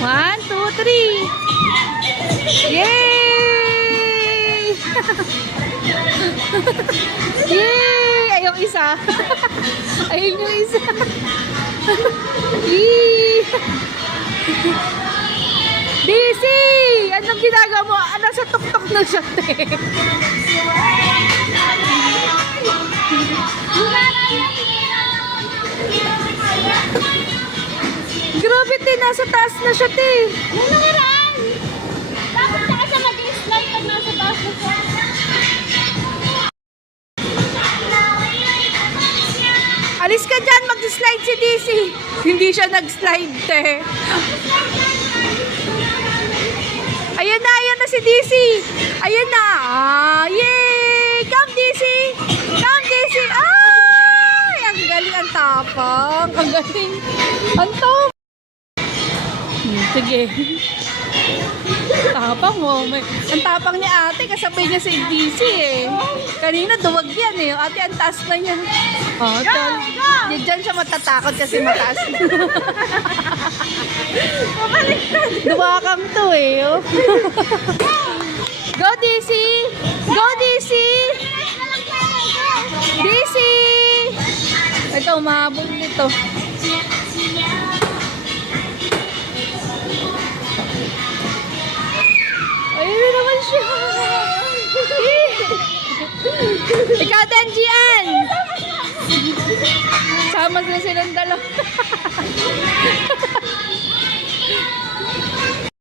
1, 2, 3. Yay! Yay! Ay, yung isa. Ayun yung isa. Yay! DC! Anong ginagawa mo? Nasa tuktok na siya, te. Grabe, te. Nasa taas na siya, te. Yung nakaraan! Dapat saka siya mag-slide pag nasa taas na siya. Alis ka dyan, mag-slide si DC. Hindi siya nag-slide, te. Ayan na si DC. Ayan na. Ah, yay! Come, DC. Come, DC. Ay, ang galing, ang tapang. Ang galing. Ang tapang. Sige. Tapang mo. Ang tapang ni ate, kasabay niya si DC eh. Kanina duwag yan eh. Ate, ang taas na niya. Oh, tol. Diyan siya matatakot kasi mataas. Duwakang to eh. Oh. Go, DC! Go, DC! DC! Ito, umahabol nito. Ayun na naman siya. Ikaw din, Gian! Sama na silang dalawa.